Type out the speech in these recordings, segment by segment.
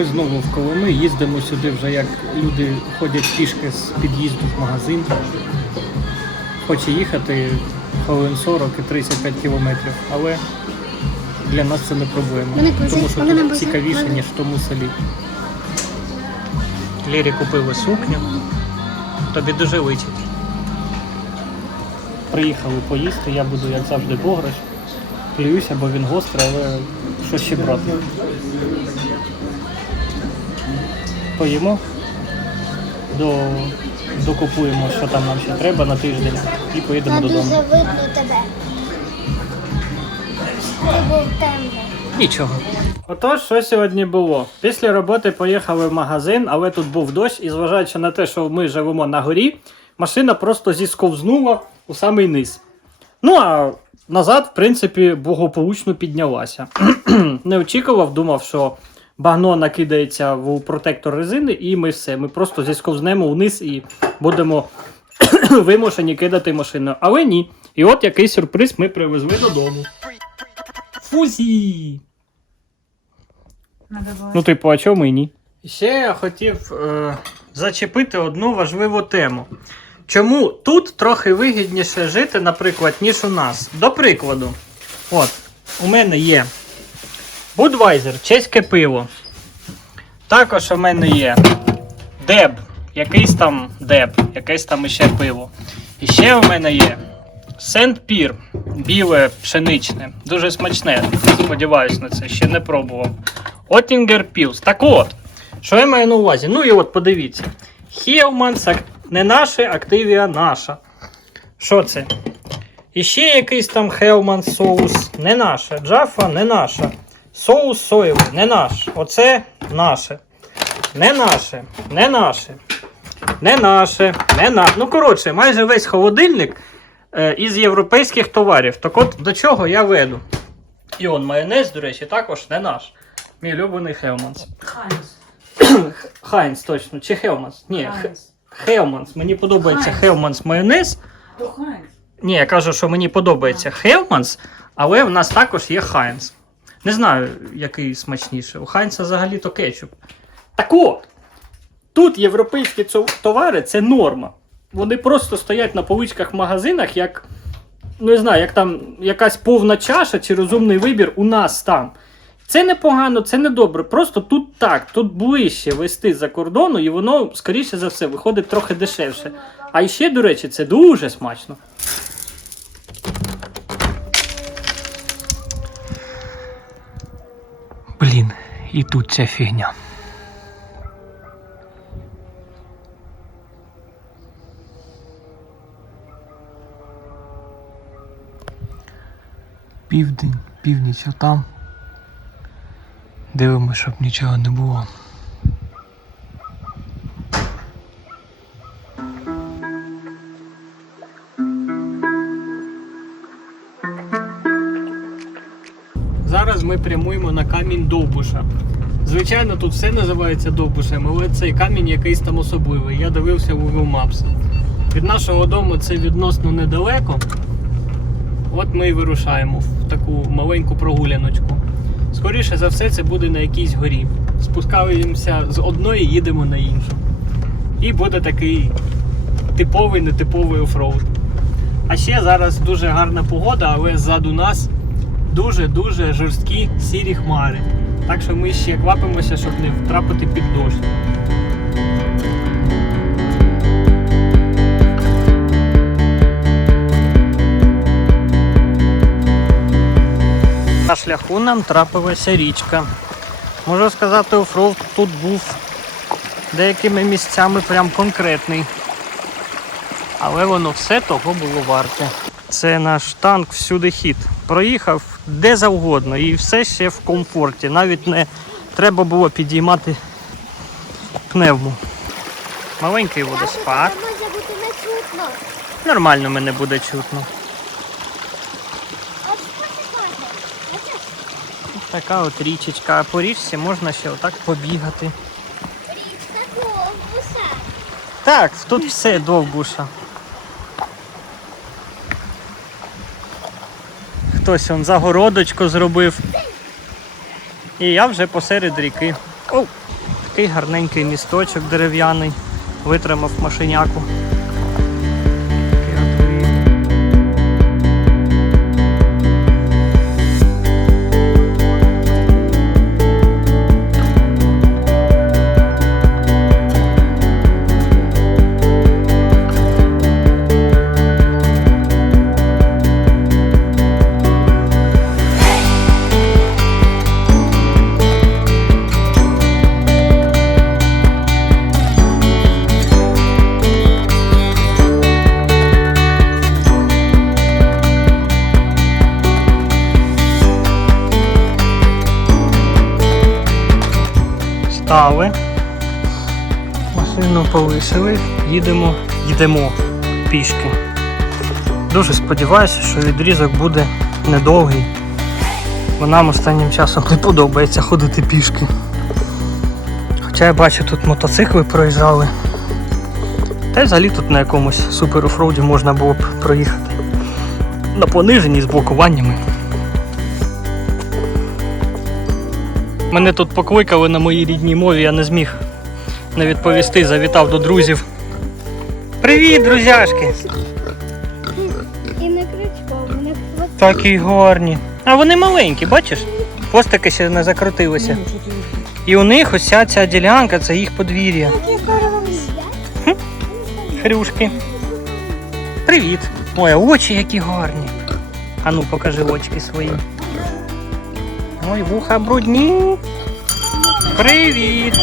ми знову в Коломи, їздимо сюди вже як люди ходять пішки з під'їзду в магазин. Хоче їхати хвилин 40 і 35 кілометрів, але для нас це не проблема. Тому що тут цікавіше, ніж в тому селі. Лєрі купили сукню. Тобі дуже личить. Приїхали поїсти, я буду, як завжди, бограш. Плююся, бо він гострий, але що ще брати. Поїмо, до, докупуємо, що там нам ще треба на тиждень, і поїдемо додому. дуже видно тебе. Ти був темний. Нічого. Отож, що сьогодні було? Після роботи поїхали в магазин, але тут був дощ, і зважаючи на те, що ми живемо на горі, машина просто зісковзнула у самий низ. Ну а назад, в принципі, благополучно піднялася. Не очікував, думав, що багно накидається в протектор резини, і ми все. Ми просто зісковзнемо вниз і будемо вимушені кидати машину. Але ні. І от який сюрприз ми привезли додому. Фузі! Ну, типу, а чому і ні? Ще я хотів е, зачепити одну важливу тему. Чому тут трохи вигідніше жити, наприклад, ніж у нас? До прикладу, от, у мене є Budweiser, чеське пиво. Також у мене є Деб, якийсь там Деб, якесь там іще пиво. І ще у мене є Сент Пір, біле пшеничне, дуже смачне. Сподіваюсь на це, ще не пробував. Оттінгер Пілс. Так от, що я маю на увазі? Ну і от подивіться. Хелманс не наше, Активія наша. Що це? І ще якийсь там Хелман соус, не наше. Джафа не наша. Соус соєвий, не наш. Оце наше. Не наше, не наше. Не наше, не на. Ну, коротше, майже весь холодильник е, із європейських товарів. Так от до чого я веду. І он майонез, до речі, також не наш. Мій улюблений Хелманс. Хайнс. Хайнс, точно, чи Хелманс? Ні, Хайнс. Хелманс. Мені подобається Хайнс. Хелманс майонез. То Хайнс. Ні, я кажу, що мені подобається Хелманс, але в нас також є Хайнс. Не знаю, який смачніше. У Хайнса взагалі то кетчуп. Так от, тут європейські товари це норма. Вони просто стоять на поличках в магазинах, як. Ну, не знаю, як там якась повна чаша чи розумний вибір у нас там. Це непогано, це не добре. Просто тут так, тут ближче вести за кордону, і воно, скоріше за все, виходить трохи дешевше. А ще, до речі, це дуже смачно. І тут ця фігня. Південь, північ, отам. Дивимося, щоб нічого не було. Прямуємо на камінь Довбуша. Звичайно, тут все називається Довбушем, але цей камінь якийсь там особливий. Я дивився в Google Maps. Від нашого дому це відносно недалеко. От ми і вирушаємо в таку маленьку прогуляночку. Скоріше за все, це буде на якійсь горі. Спускаємося з одної, їдемо на іншу. І буде такий типовий, нетиповий офроуд. А ще зараз дуже гарна погода, але ззаду нас дуже-дуже жорсткі сірі хмари. Так що ми ще квапимося, щоб не втрапити під дощ. На шляху нам трапилася річка. Можу сказати, офроуд тут був деякими місцями прям конкретний. Але воно все того було варте. Це наш танк всюди хід. Проїхав де завгодно і все ще в комфорті. Навіть не треба було підіймати пневму. Маленький водоспад. Може бути не чутно. Нормально мене буде чутно. Така от річечка, а по річці можна ще отак побігати. Річка Ковбуса. Так, тут все довбуша. Хтось он загородочку зробив. І я вже посеред ріки. Оу. Такий гарненький місточок дерев'яний. Витримав машиняку. Машину повисили, їдемо, йдемо пішки. Дуже сподіваюся, що відрізок буде недовгий, бо нам останнім часом не подобається ходити пішки. Хоча я бачу, тут мотоцикли проїжджали. Та й взагалі тут на якомусь супер офроуді можна було б проїхати. На пониженні з блокуваннями. Мене тут покликали на моїй рідній мові, я не зміг не відповісти, завітав до друзів. Привіт, друзяшки! І не кричко, вони. Такі гарні. А вони маленькі, бачиш? Хвостики ще не закрутилися. І у них ось ця, ця ділянка, це їх подвір'я. Хрюшки. Привіт. Ой, а очі які гарні. А ну покажи очки свої. Ой, вуха брудні. Привіт.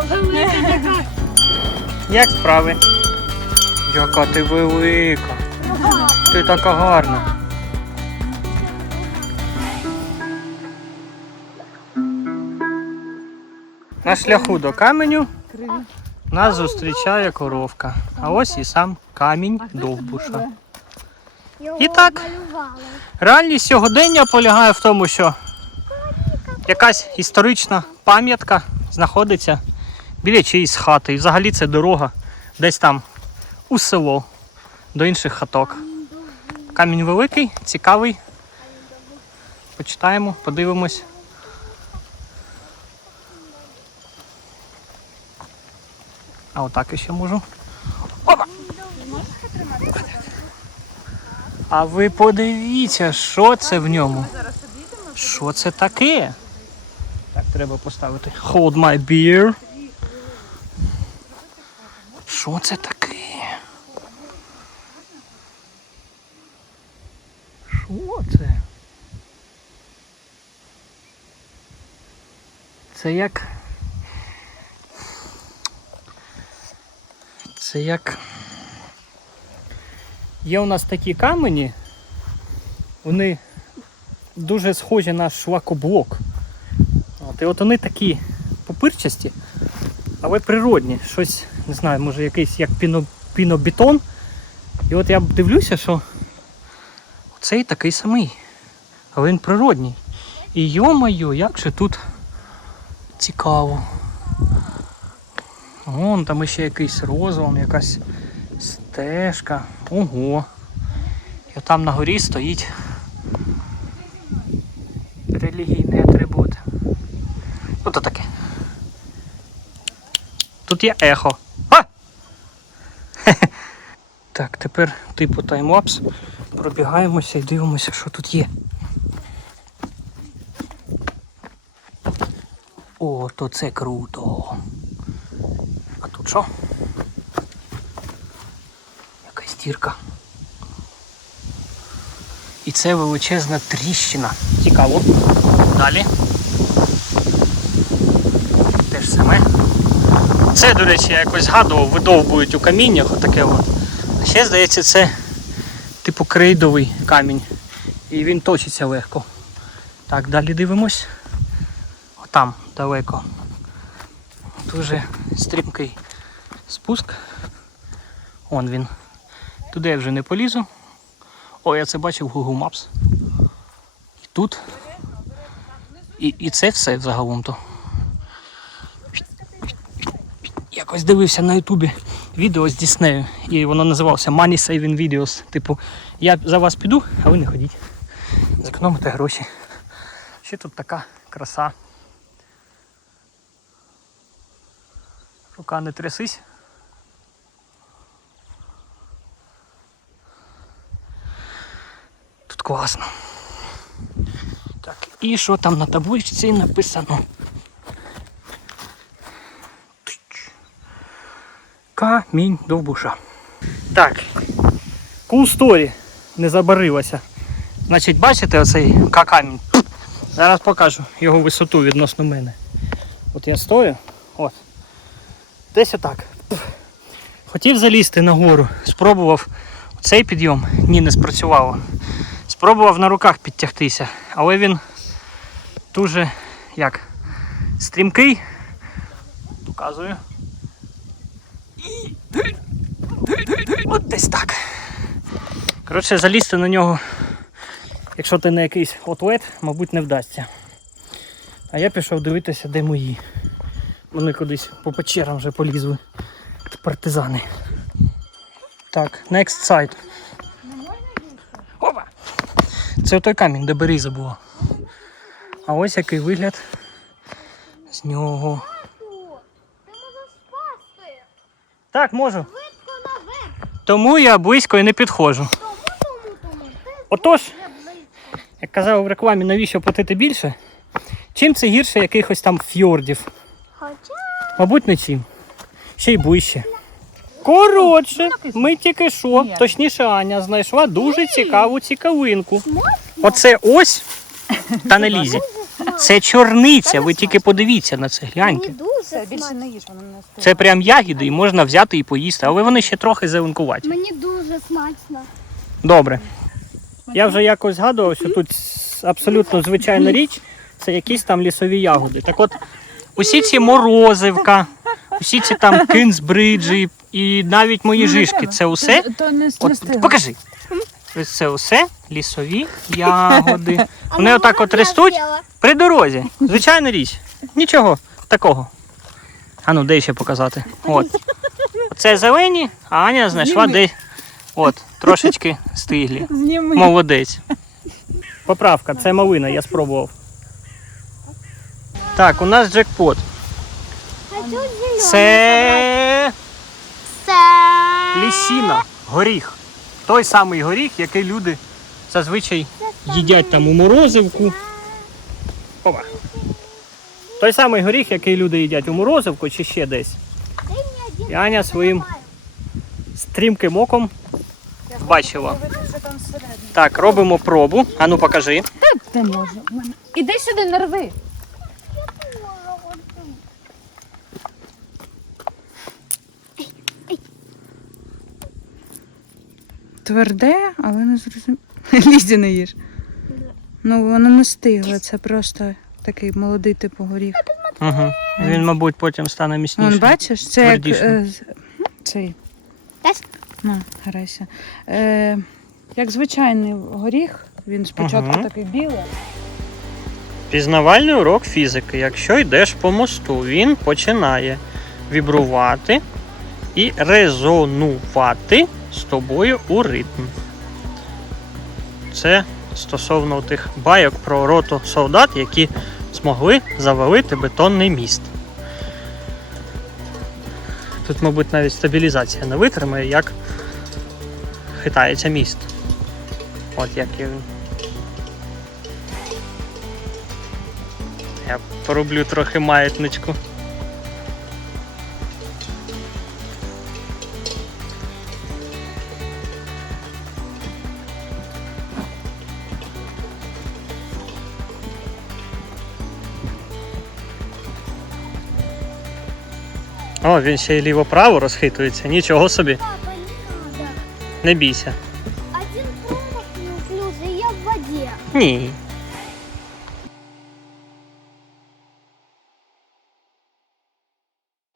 Велика. Як справи? Яка ти велика. Ти така гарна. На шляху до каменю нас зустрічає коровка. А ось і сам камінь довбуша. І так. Реальність сьогодення полягає в тому, що якась історична пам'ятка знаходиться біля чиїсь хати. І взагалі це дорога десь там у село до інших хаток. Камінь великий, цікавий. Почитаємо, подивимось. А отак іще можу. Опа! А ви подивіться, що це в ньому. Що це таке? Так, треба поставити. Hold my beer. Що це таке? Що це? Це як. Це як. Є у нас такі камені, вони дуже схожі на шлакоблок. От, і от вони такі попирчасті, але природні. Щось, не знаю, може якийсь як піно, пінобетон. І от я дивлюся, що цей такий самий. Але він природній. І йо-моє, як же тут цікаво. Вон там ще якийсь розлом, якась стежка. Ого. І там на горі стоїть релігійний атрибут. Ото таке. Тут є ехо. А! Хе-хе. Так, тепер типу таймлапс. Пробігаємося і дивимося, що тут є. О, то це круто. А тут що? Якась дірка. І це величезна тріщина. Цікаво. Далі. Те ж саме. Це, до речі, я якось згадував, видовбують у каміннях отаке от. Ще, здається, це типу крейдовий камінь. І він точиться легко. Так, далі дивимось. Отам далеко. Дуже стрімкий спуск. Он він. Туди я вже не полізу. О, я це бачив в Google Maps. І тут. І, і це все загалом то. Якось дивився на Ютубі відео з Діснею. І воно називалося Money Saving Videos. Типу, я за вас піду, а ви не ходіть. Зекономите гроші. Ще тут така краса. Рука не трясись. Тут класно. Так, і що там на табличці написано? Камінь довбуша. Так. Cool. Не забарилася. Значить, бачите оцей К-камінь? Зараз покажу його висоту відносно мене. От я стою, от. Десь отак. Хотів залізти на гору, спробував цей підйом, ні, не спрацювало. Спробував на руках підтягтися, але він дуже як стрімкий. Показую. От десь так. Коротше, залізти на нього, якщо ти не якийсь отлет, мабуть, не вдасться. А я пішов дивитися, де мої. Вони кудись по печерам вже полізли. Партизани. Так, next side. Опа! Це той камінь, де беріза була. А ось який вигляд з нього. Так, можу. Тому я близько і не підходжу. Отож, як казав в рекламі, навіщо платити більше? Чим це гірше якихось там фьордів? Мабуть, не чим. Ще й ближче. Коротше, ми тільки що, точніше, Аня знайшла дуже цікаву цікавинку. Оце ось та не лізі. Це чорниця. Ви тільки подивіться на це, гляньте. Дуже Все, більше смачно. не їж, воно не стоїть. Це прям ягіди і можна взяти і поїсти, але вони ще трохи зеленкуваті. Мені дуже смачно. Добре. Я вже якось згадував, що тут абсолютно звичайна річ це якісь там лісові ягоди. Так от, усі ці морозивка, усі ці там кинзбриджі і навіть мої жишки, це усе. То, то не, От, покажи. Ось це усе лісові ягоди. Вони отак от ростуть при дорозі. Звичайна річ. Нічого такого. А ну, де ще показати? От. Це зелені, а Аня знайшла Зніми. де. От, трошечки стиглі. Зніми. Молодець. Поправка, це малина, я спробував. Так, у нас джекпот. Це... лісіна, горіх. Той самий горіх, який люди зазвичай їдять там у морозивку. Опа. Той самий горіх, який люди їдять у морозивку чи ще десь. І Аня своїм стрімким оком бачила. Так, робимо пробу. Ану, покажи. Не можу. Іди сюди, не рви. Тверде, але не зрозуміло. Лізі не їж. Ну, воно не стигло, це просто такий молодий типу горіх. Угу. Він, мабуть, потім стане міцнішим. Вон, бачиш, це як е, цей. Теж? На, грайся. Е, як звичайний горіх, він спочатку Ага. такий білий. Пізнавальний урок фізики. Якщо йдеш по мосту, він починає вібрувати і резонувати з тобою у ритм. Це стосовно тих байок про роту солдат, які змогли завалити бетонний міст. Тут, мабуть, навіть стабілізація не витримає, як хитається міст. От як він. Я пороблю трохи маятничку. О, він ще й ліво-право розхитується. Нічого собі. Папа, не надо. Не бійся. Один промах неуклюжий, я в воді. Ні.